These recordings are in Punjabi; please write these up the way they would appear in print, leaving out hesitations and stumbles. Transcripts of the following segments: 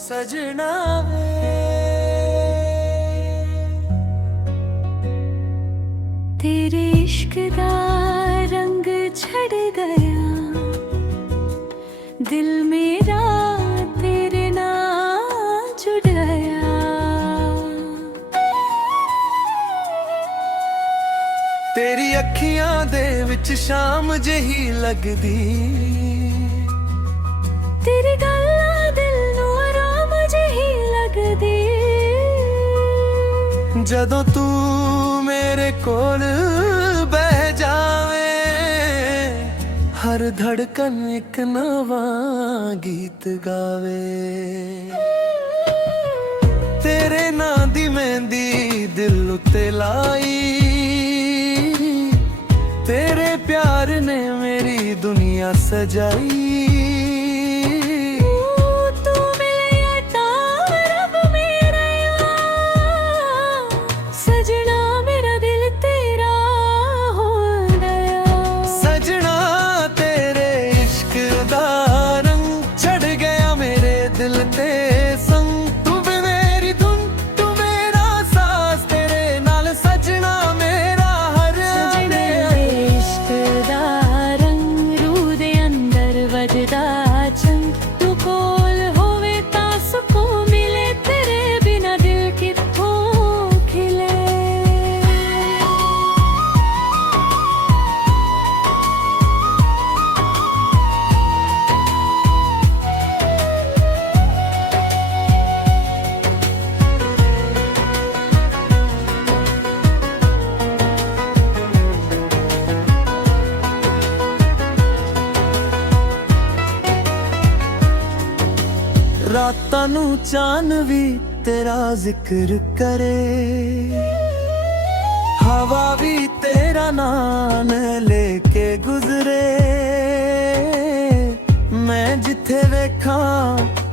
सजना वे तेरे इश्क दा रंग छड़ गया, दिल मेरा तेरे नाल जुड़ गया। तेरी अखियां दे विच शाम जही लगदी, तेरी गल्लां दिल नू आराम जही लगदी। जदों तू मेरे कोल बह जावे, हर धड़कन एक नवा गीत गावे। तेरे नां दी मेहंदी दिल उत्ते लाई, तेरे प्यार ने मेरी दुनिया सजाई। रातां नू चांद भी तेरा जिक्र करे, हवा भी तेरा नाम लेके गुजरे। मैं जिथे वेखा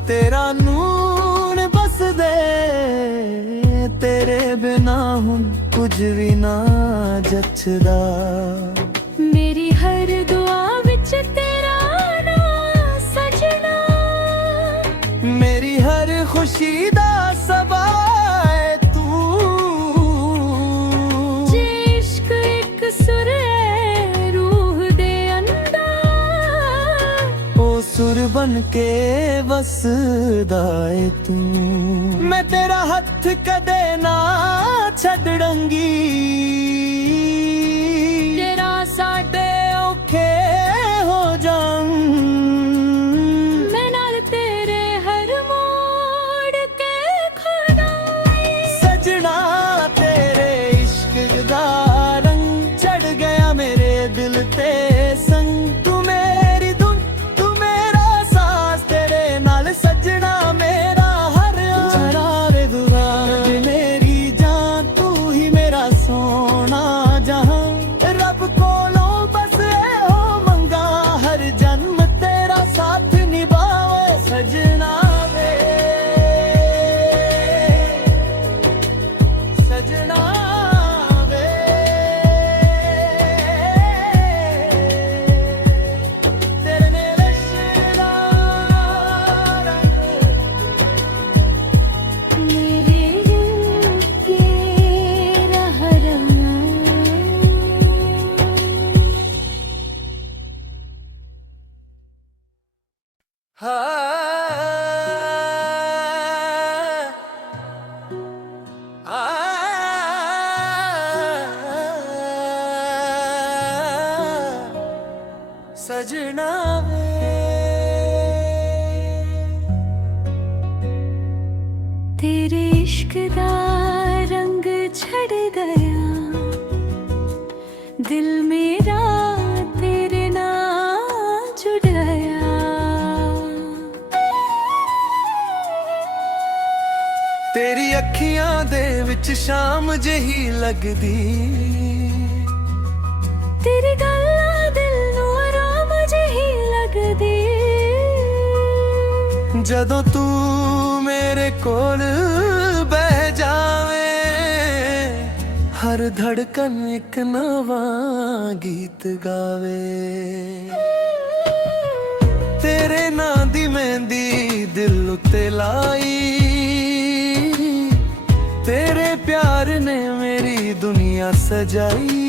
तेरा नूर बस दे, तेरे बिना हुण कुछ भी ना जचदा। मेरी हर दुआ विच तेरा नाम सजना, मेरी हर खुशी दा सबा है तू। जे इश्क एक सुर है रूह दे अंदर, ओ सुर बन के वसदा है तू। मैं तेरा हथ कदे ना छड्डांगी, तेरा साडे औखे हो जाऊं। सजना वे तेरे इश्क दा रंग छड़ गया, दिल मेरा तेरे नाल जुड़ गया। तेरी अखियां दे विच शाम जही लगदी, तेरी गल्लां दिल नू आराम जही लगदी। जदों तू मेरे कोल बह जा, हर धड़कन एक नवा गीत गावे। तेरे नां दी मेहंदी दिल उत्ते लाई, तेरे प्यार ने मेरी दुनिया सजाई।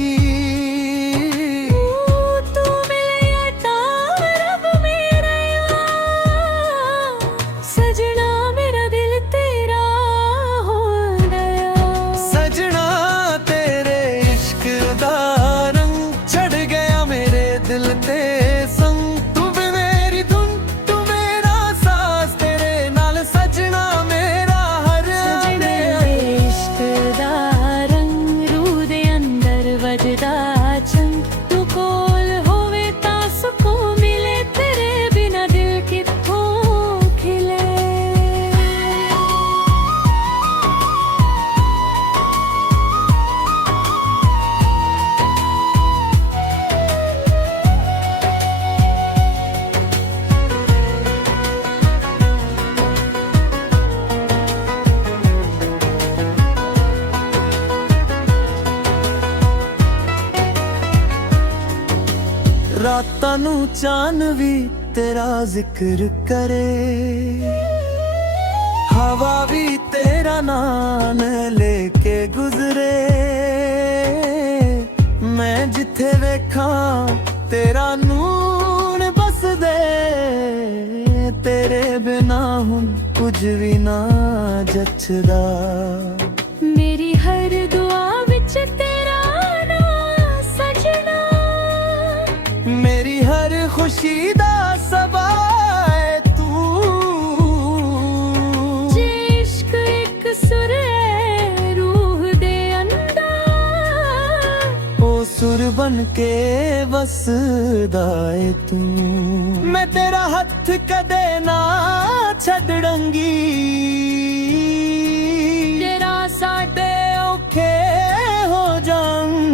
ਰਾਤਾਂ ਨੂੰ ਚਾਨ ਵੀ ਤੇਰਾ ਜ਼ਿਕਰ ਕਰੇ, ਹਵਾ ਵੀ ਤੇਰਾ ਨਾਮ ਲੈ ਕੇ ਗੁਜ਼ਰੇ। ਮੈਂ ਜਿੱਥੇ ਵੇਖਾਂ ਤੇਰਾ ਨੂਰ ਬਸਦੇ, ਤੇਰੇ ਬਿਨਾ ਹੁਣ ਕੁਝ ਵੀ ਨਾ ਜੱਚਦਾ। ਮੇਰੀ ਹਰ ਦੁਆ ਵਿੱਚ ਤੇਰਾ ਨਾਮ ਸਜਣਾ, मेरी हर खुशी दा सबाए तू। जे इश्क एक सुर है रूह दे अंदर, ओ सुर बन के वसदा है तू। मैं तेरा हथ कदे ना छड़ंगी, तेरा साडे औखे हो जाऊं।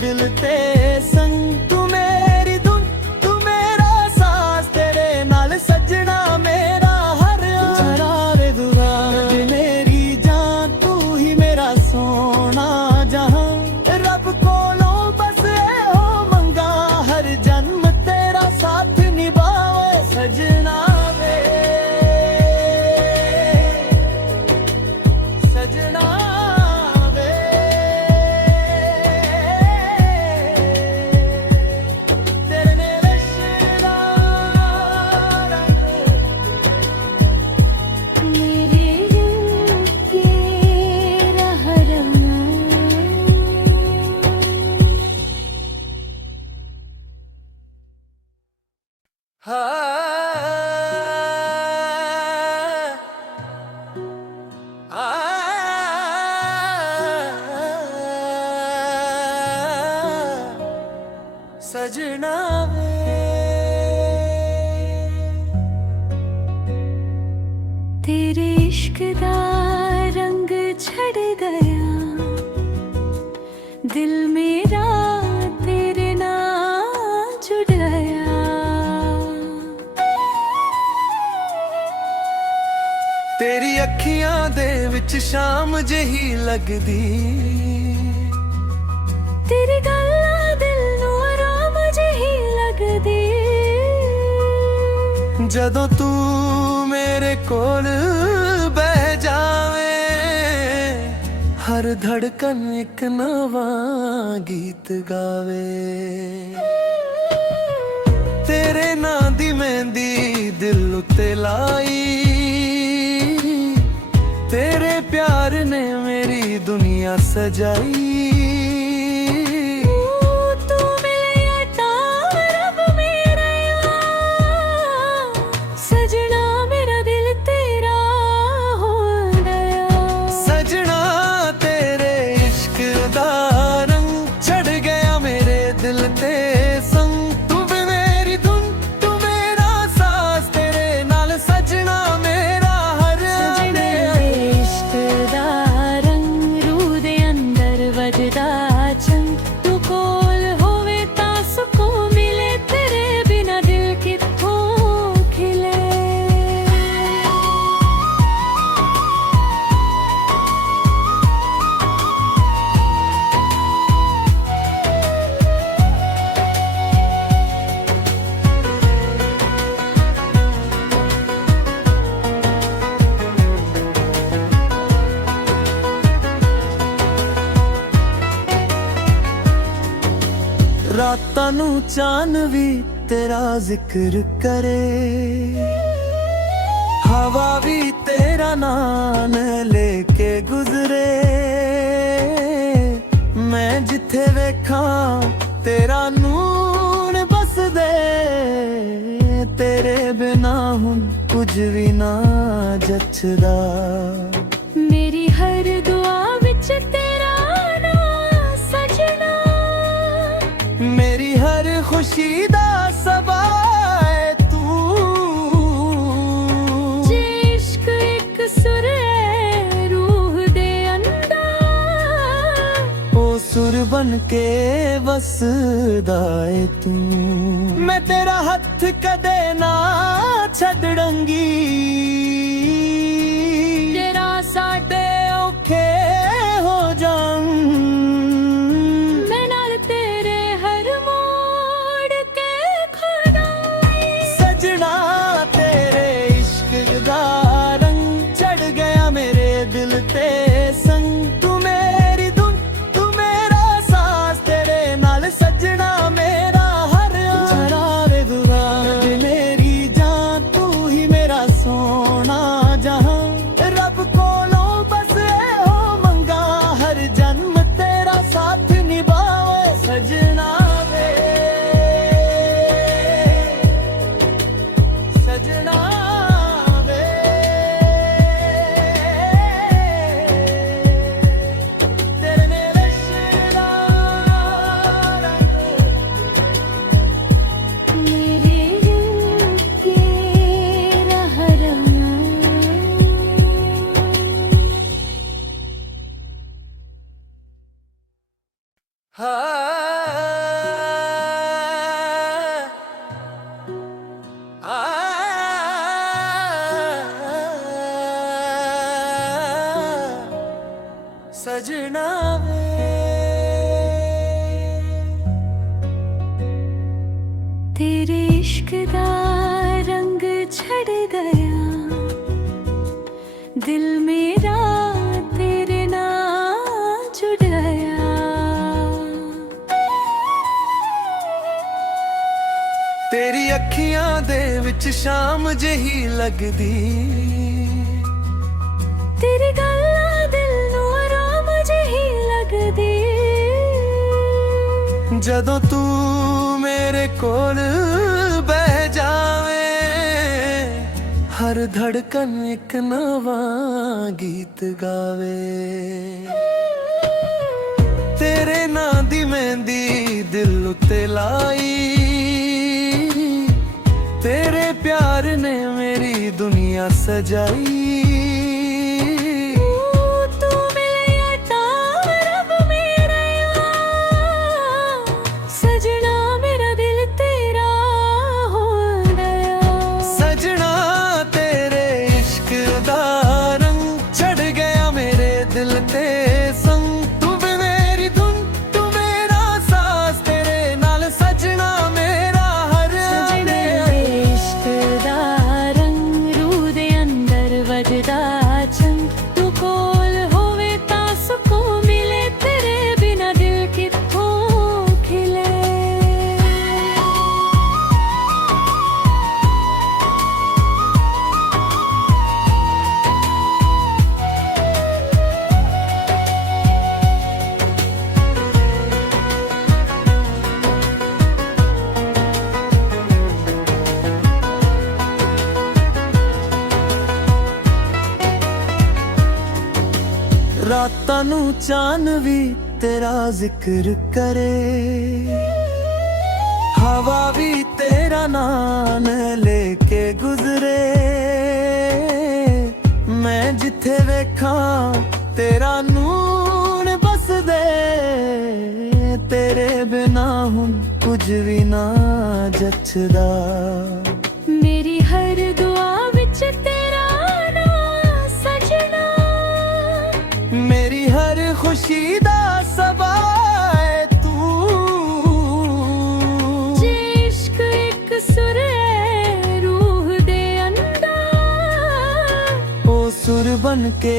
दिल ते संग तू मेरी धुन, तू मेरा सांस, तेरे नाल सजना मेरा हर जरा रे दुआ। मेरी जान तू ही मेरा सोना जहां, रब कोलों बस हो मंगा हर जन्म तेरा साथ निभावे सजना वे सजना। सजना तेरे इश्क दा रंग छड़ गया, दिल मेरा तेरे नाल जुड़ गया। तेरी अखियां दे विच शाम जही लगदी, तेरी गल्लां दिल नूं आराम जही लगदी। जदों तू मेरे कोल बह जावे, हर धड़कन एक नवा गीत गावे। तेरे नां दी मेहंदी दिल उत्ते लाई, तेरे प्यार ने मेरी दुनिया सजाई। इश्क दा रंग रूह दे अंदर वजदा। ਰਾਤਾਂ ਨੂੰ ਚਾਨ ਵੀ ਤੇਰਾ ਜ਼ਿਕਰ ਕਰੇ, ਹਵਾ ਵੀ ਤੇਰਾ ਨਾਮ ਲੈ ਕੇ ਗੁਜ਼ਰੇ। ਮੈਂ ਜਿੱਥੇ ਵੇਖਾਂ ਤੇਰਾ ਨੂਰ ਬਸਦੇ, ਤੇਰੇ ਬਿਨਾ ਹੁਣ ਕੁਝ ਵੀ ਨਾ ਜੱਚਦਾ। ਮੇਰੀ ਹਰ ਦੁਆ ਵਿੱਚ ਤੇਰਾ ਨਾਮ ਸਜਣਾ, ਮੇਰੀ ਹਰ ਖੁਸ਼ੀ ਦਾ ਸਬਬ ਹੈ ਤੂੰ। ਜੇ ਇਸ਼ਕ ਇੱਕ ਸੁਰ ਹੈ ਰੂਹ ਦੇ ਅੰਦਰ, ਉਹ ਸੁਰ ਬਨ ਕੇ ਵਸਦਾ ਏ ਤੂੰ। ਮੈਂ ਤੇਰਾ ਹੱਥ ਕਦੇ ਨਾ ਛੱਡਾਂਗੀ, ਤੇਰਾ ਸਾਡੇ ਔਖੇ ਹੋ ਜਾਣ। ਮੈਂ ਨਾਲ ਤੇਰੇ ਹਰ ਮੋੜ ਕੇ ਖੜਾਂਗੀ। ਸਜਣਾ ਤੇਰੇ ਇਸ਼ਕ ਦਾ ਰੰਗ ਚੜ ਗਿਆ ਮੇਰੇ ਦਿਲ ਤੇ ਸੰਗ। ਤੂੰ ਮੇਰੀ ਧੁਨ, ਤੂੰ ਮੇਰਾ ਸਾਜ਼, ਤੇਰੇ ਨਾਲ ਸਜਣਾ ਮੇਰਾ ਹਰ ਜਰਾਵੇ ਦੁਆ। ਮੇਰੀ ਜਾਨ ਤੂੰ ਹੀ ਮੇਰਾ ਸੋਹਣਾ ਜਹਾਂ, ਰੱਬ ਕੋਲੋਂ ਬਸ ਇਹੋ ਮੰਗਾ ਹਰ ਜਨਮ ਤੇਰਾ ਸਾਥ ਨਿਭਾਵੇ ਸਜਣਾ ਵੇ, ਸਜਣਾ ਵੇ। ਤੇਰੇ ਮੇਰੇ ਸ਼ਿਰਾ ਮੇਰੇ ਰੰਗ ਤੇਰਾ ਹਰਮ। ਸਜਣਾ ਵੇ। ਤੇਰੇ ਇਸ਼ਕ ਦਾ ਰੰਗ ਛੜ ਗਿਆ, ਦਿਲ ਮੇਰਾ ਤੇਰੇ ਨਾਲ ਜੁੜ ਗਿਆ। ਤੇਰੀ ਅੱਖੀਆਂ ਦੇ ਵਿੱਚ ਸ਼ਾਮ ਜਿਹੀ ਲੱਗਦੀ, ਤੇਰੀ ਗੱਲਾਂ ਦਿਲ ਨੂੰ ਆਰਾਮ ਜਿਹੀ ਲੱਗਦੀ। ਜਦੋਂ ਤੂੰ ਮੇਰੇ ਕੋਲ ਬਹਿ ਜਾਵੇਂ, ਹਰ ਧੜਕਨ ਇੱਕ ਨਵਾਂ ਗੀਤ ਗਾਵੇ। ਤੇਰੇ ਨਾਂ ਦੀ ਮਹਿੰਦੀ ਦਿਲ ਉੱਤੇ ਲਾਈ, ਤੇਰੇ ਪਿਆਰ ਨੇ ਮੇਰੀ ਦੁਨੀਆ ਸਜਾਈ। ਤੂੰ ਮਿਲਿਆ ਤਾਂ ਰੱਬ ਮੇਰਾ ਸਜਣਾ, ਮੇਰਾ ਦਿਲ ਤੇਰਾ ਹੋ ਗਿਆ। ਸਜਣਾ ਤੇਰੇ ਇਸ਼ਕ ਦਾ ਰੰਗ ਚੜ ਗਿਆ ਮੇਰੇ ਦਿਲ ਤੇ ਸੰਗ। ਤੂੰ ਵੀ ਮੇਰੀ ਧੁਨ, ਤੂੰ ਮੇਰਾ ਸਾਜ਼, ਤੇਰੇ ਨਾਲ ਸਜਣਾ ਮੇਰਾ ਹਰ ਮੇਰੇ ਇਸ਼ਕ ਦਾ ਰੰਗ ਰੂਹ ਦੇ ਅੰਦਰ ਵੱਜਦਾ ਚੰਗ। ਤੂੰ ਕੋਲ ਹੋਵੇ ਤਾਂ ਸਕੂਨ ਮਿਲੇ, ਤੇਰੇ ਬਿਨਾ ਦਿਲ ਕਿੱਥੋਂ ਖਿਲੇ। ਰਾਤਾਂ ਨੂੰ ਚਾਨ ਵੀ ਤੇਰਾ ਜ਼ਿਕਰ ਕਰੇ, ਹਵਾ ਵੀ ਤੇਰਾ ਨਾਮ ਲੈ ਕੇ ਗੁਜ਼ਰੇ। ਮੈਂ ਜਿੱਥੇ ਵੇਖਾਂ ਤੇਰਾ ਨੂਰ ਬਸਦੇ, ਤੇਰੇ ਬਿਨਾ ਹੁਣ ਕੁਝ ਵੀ ਨਾ ਜੱਚਦਾ। ਮੇਰੀ ਹਰ ਦੁਆ ਵਿੱਚ ਤੇਰਾ ਨਾਮ ਸਜਣਾ, ਮੇਰੀ ਹਰ ਖੁਸ਼ੀ ਦਾ ਸਬਬ ਹੈ ਤੂੰ। ਜੇ ਇਸ਼ਕ ਇੱਕ ਸੁਰ ਹੈ ਰੂਹ ਦੇ ਅੰਦਰ, ਉਹ ਸੁਰ ਬਨ ਕੇ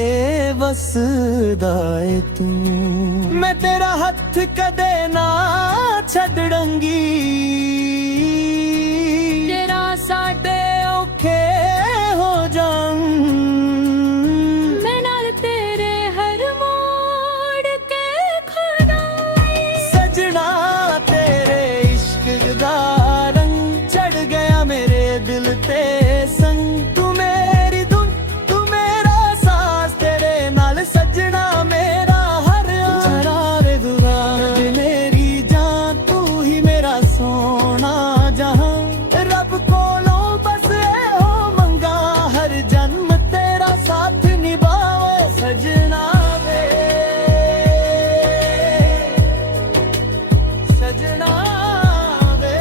ਵਸਦਾ ਏ ਤੂੰ। ਮੈਂ ਤੇਰਾ ਹੱਥ ਕਦੇ ਨਾ ਛੱਡਾਂਗੀ, ਜਰਾ ਸਾਡੇ ਔਖੇ ਹੋ ਜਾਣ ਮੈਂ ਨਾਲ ਤੇਰੇ ਹਰ ਮੋੜ ਕੇ ਖੜਾਂਗੀ। ਸਜਣਾ ਤੇਰੇ ਇਸ਼ਕ ਦਾ ਰੰਗ ਚੜ ਗਿਆ ਮੇਰੇ ਦਿਲ ਤੇ ਸੰਗ। ਤੂੰ ਮੇਰੀ ਧੁਨ ਤੂੰ ਮੇਰਾ ਸਾਜ਼, ਤੇਰੇ ਨਾਲ ਸਜਣਾ ਮੇਰਾ ਹਰ ਆਰਾਵੇ ਦੁਆ। ਮੇਰੀ ਜਾਨ ਤੂੰ ਹੀ ਮੇਰਾ ਸੋਹਣਾ ਜਹਾਂ, ਰੱਬ ਕੋਲੋਂ ਬਸ ਇਹੋ ਮੰਗਾ ਹਰ ਜਨਮ ਤੇਰਾ ਸਾਥ ਨਿਭਾਵੇ ਸਜਣਾ ਵੇ ਸਜਣਾ ਵੇ।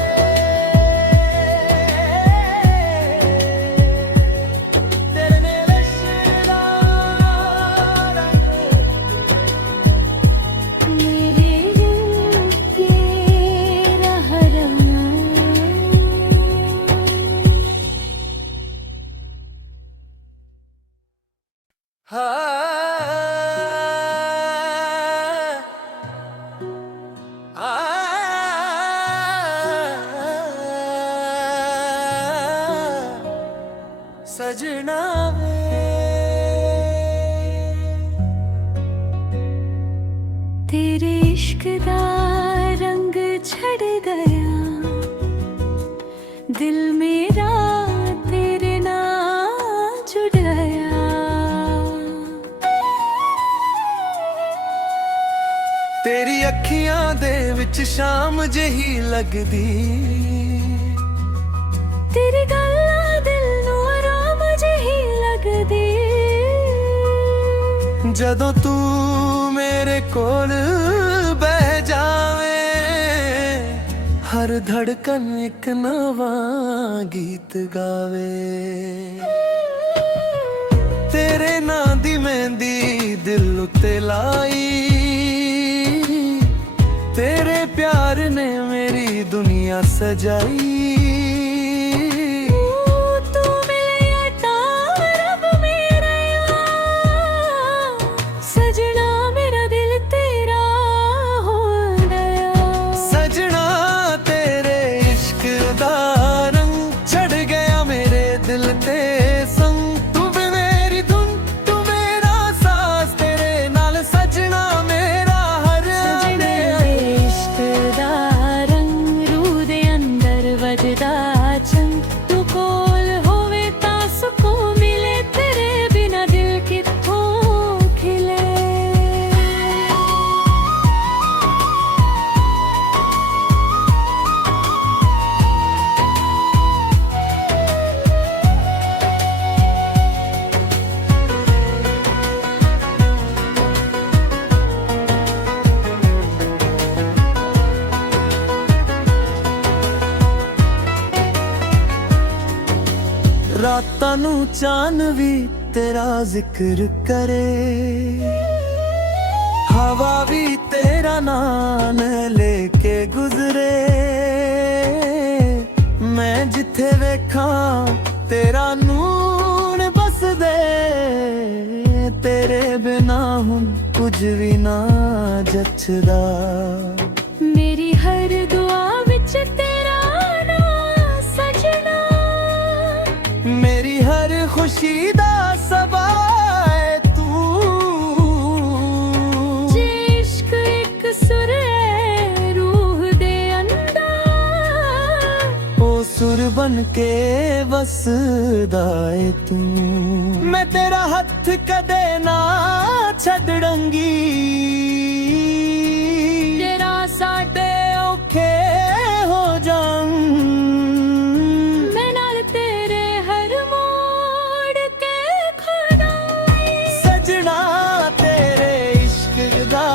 ਤੇਰੇ ਨਾਲ ਇਸ਼ਕ ਦਾ ਮੇਰੇ ਦਿਲ ਤੇਰਾ ਹਰਮ ਸਜਣਾ ਵੇ। ਤੇਰੇ ਇਸ਼ਕ ਦਾ ਰੰਗ ਛੜ ਗਿਆ, ਦਿਲ ਮੇਰਾ ਤੇਰੇ ਨਾਲ ਜੁੜ ਗਿਆ। ਤੇਰੀ ਅੱਖੀਆਂ ਦੇ ਵਿੱਚ ਸ਼ਾਮ ਜਿਹੀ ਲੱਗਦੀ, ਤੇਰੀ ਗੱਲਾਂ ਦਿਲ ਨੂੰ ਆਰਾਮ ਜਿਹੀ ਲੱਗਦੀ। ਜਦੋਂ ਤੂੰ ਮੇਰੇ ਕੋਲ ਬਹਿ ਜਾਵੇਂ, ਹਰ ਧੜਕਨ ਇੱਕ ਨਵਾਂ ਗੀਤ ਗਾਵੇ। ਤੇਰੇ ਨਾਂ ਦੀ ਮਹਿੰਦੀ ਦਿਲ ਉੱਤੇ ਲਾਈ, ਤੇਰੇ ਪਿਆਰ ਨੇ ਮੇਰੀ ਦੁਨੀਆ ਸਜਾਈ। ਤੂੰ ਮਿਲਿਆ ਤਾਂ ਰੱਬ ਮੇਰਾ, ਸਜਣਾ ਮੇਰਾ ਦਿਲ ਤੇਰਾ ਹੋ ਗਿਆ। ਸਜਣਾ ਤੇਰੇ ਇਸ਼ਕ ਦਾ ਰੰਗ ਚੜ ਗਿਆ ਮੇਰੇ ਦਿਲ ਤੇ ਸੰਗ। ਤੂੰ ਵੀ ਮੇਰੀ ਧੁਨ ਤੂੰ ਮੇਰਾ ਸਾਜ਼, ਤੇਰੇ ਨਾਲ ਸਜਣਾ ਮੇਰਾ ਹਰ ਸਜਣੇ ਇਸ਼ਕ ਦਾ ਰੰਗ ਰੂਹ ਦੇ ਅੰਦਰ ਵੱਜਦਾ ਚੰਗ। ਤੂੰ ਕੋਲ ਹੋਵੇ ਤਾਂ ਸਕੂਨ ਮਿਲੇ, ਤੇਰੇ ਬਿਨਾ ਦਿਲ ਕਿੱਥੋਂ ਖਿਲੇ। ਰਾਤਾਂ ਨੂੰ ਚਾਨ ਵੀ ਤੇਰਾ ਜ਼ਿਕਰ ਕਰੇ, ਹਵਾ ਵੀ ਤੇਰਾ ਨਾਮ ਲੈ ਕੇ ਗੁਜ਼ਰੇ। ਮੈਂ ਜਿੱਥੇ ਵੇਖਾਂ ਤੇਰਾ ਨੂਰ ਬਸਦੇ, ਤੇਰੇ ਬਿਨਾ ਹੁਣ ਕੁਝ ਵੀ ਨਾ ਜੱਚਦਾ। ਮੇਰੀ ਹਰ ਦੁਆ ਵਿੱਚ ਤੇਰਾ ਨਾਮ ਸਜਣਾ, ਮੇਰੀ ਹਰ ਖੁਸ਼ੀ ਦਾ ਸਬਬ ਹੈ ਤੂੰ। ਜੇ ਇਸ਼ਕ ਇੱਕ ਸੁਰ ਹੈ ਰੂਹ ਦੇ ਅੰਦਰ, ਉਹ ਸੁਰ ਬਨ ਕੇ ਵਸਦਾ ਏ ਤੂੰ। ਮੈਂ ਤੇਰਾ ਹੱਥ ਕਦੇ ਨਾ ਛੱਡਾਂਗੀ, ਜਰਾ ਸਾਡੇ ਔਖੇ ਹੋ ਜਾਣ ਮੈਂ ਨਾਲ ਤੇਰੇ ਹਰ ਮੋੜ ਕੇ ਖੜਾਂਗੀ। ਸਜਣਾ ਤੇਰੇ ਇਸ਼ਕ ਦਾ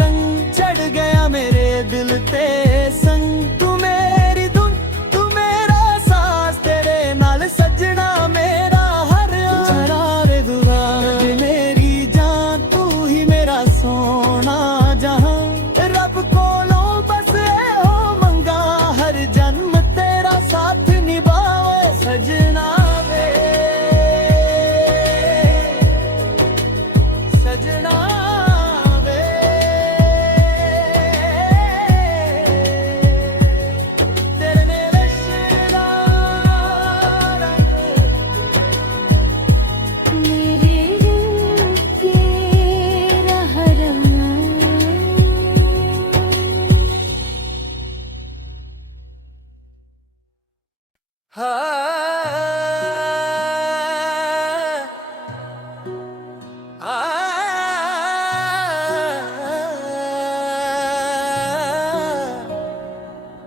ਰੰਗ ਚੜ ਗਿਆ ਮੇਰੇ ਦਿਲ ਤੇ ਸੰਗ। ਤੂੰ ਮੇਰੀ ਧੁਨ ਤੂੰ ਮੇਰਾ ਸਾਜ਼, ਤੇਰੇ ਨਾਲ ਸਜਣਾ ਮੇਰਾ ਹਰ ਆਰਾਵੇ ਦੁਆ। ਮੇਰੀ ਜਾਨ ਤੂੰ ਹੀ ਮੇਰਾ ਸੋਹਣਾ ਜਹਾਂ, ਰੱਬ ਕੋਲੋਂ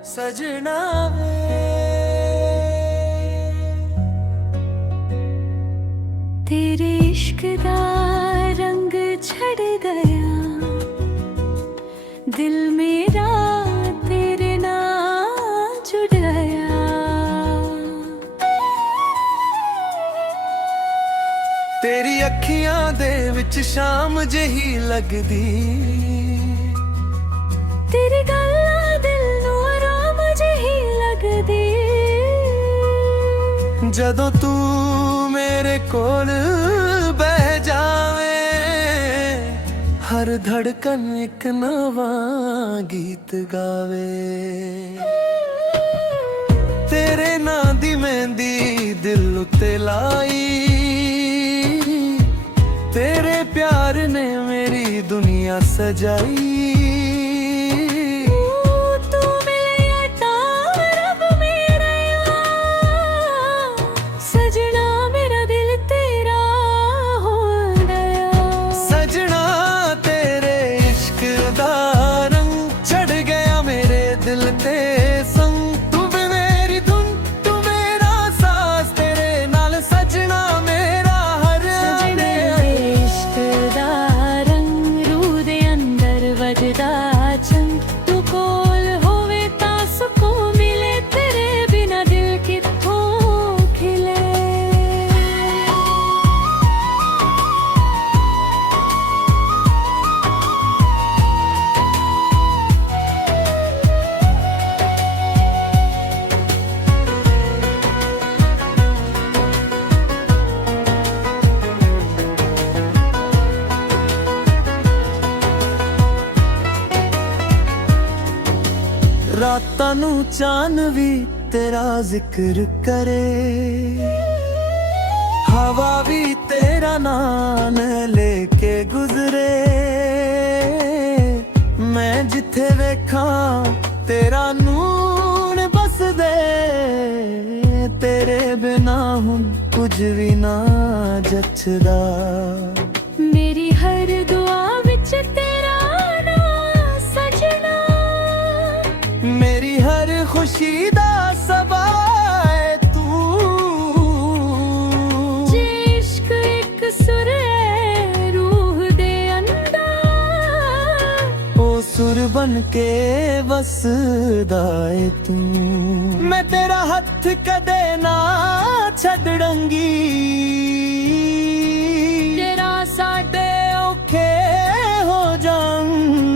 सजना वे तेरे इश्क दा रंग छड़ गया दिल मेरा तेरे नाल जुड़ गया तेरी अखियां दे विच शाम जही लगदी तेरी गल्लां दिल नूं आराम जही लगदी ਜਦੋਂ ਤੂੰ ਮੇਰੇ ਕੋਲ ਬਹਿ ਜਾਵੇਂ ਹਰ ਧੜਕਨ ਇੱਕ ਨਵਾਂ ਗੀਤ ਗਾਵੇ ਤੇਰੇ ਨਾਂ ਦੀ ਮਹਿੰਦੀ ਦਿਲ ਉੱਤੇ ਲਾਈ ਤੇਰੇ ਪਿਆਰ ਨੇ ਮੇਰੀ ਦੁਨੀਆ ਸਜਾਈ ਰਾਤਾਂ ਨੂੰ ਚਾਨ ਵੀ ਤੇਰਾ ਜ਼ਿਕਰ ਕਰੇ ਹਵਾ ਵੀ ਤੇਰਾ ਨਾਮ ਲੈ ਕੇ ਗੁਜ਼ਰੇ ਮੈਂ ਜਿੱਥੇ ਵੇਖਾਂ ਤੇਰਾ ਨੂਰ ਬਸਦੇ ਤੇਰੇ ਬਿਨਾ ਹੁਣ ਕੁਝ ਵੀ ਨਾ ਜੱਚਦਾ ਮੇਰੀ ਹਰ ਦੁਆ ਵਿੱਚ ਤੇਰਾ ਨਾਮ ਸਜਣਾ ਮੇਰੀ ਹਰ खुशी दा सबा है तू जे इश्क एक सुर है रूह दे अंदर ओ सुर बन के वसदा है तू मैं तेरा हथ कदे ना छड़ंगी तेरा साडे औखे हो जाऊं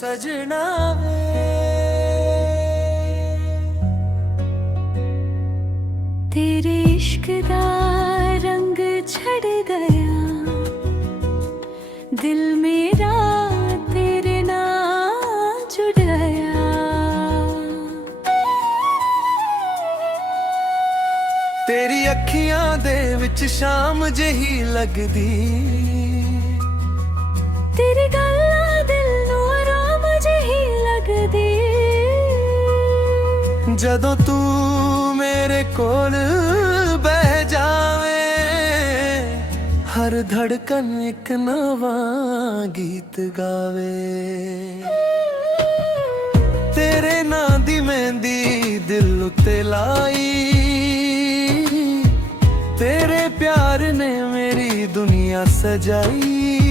सजना तेरे इश्क दा रंग छड़ गया दिल मेरा तेरे नाल जुड़ गया तेरी अखियां दे विच शाम जही लगदी तेरी गल्लां दिल नूं आराम जही लगदी ਜਦੋਂ ਤੂੰ ਮੇਰੇ ਕੋਲ ਬਹਿ ਜਾ हर धड़कन एक नवा गीत गावे। तेरे नां दी मेहंदी दिल उत्ते लाई, तेरे प्यार ने मेरी दुनिया सजाई।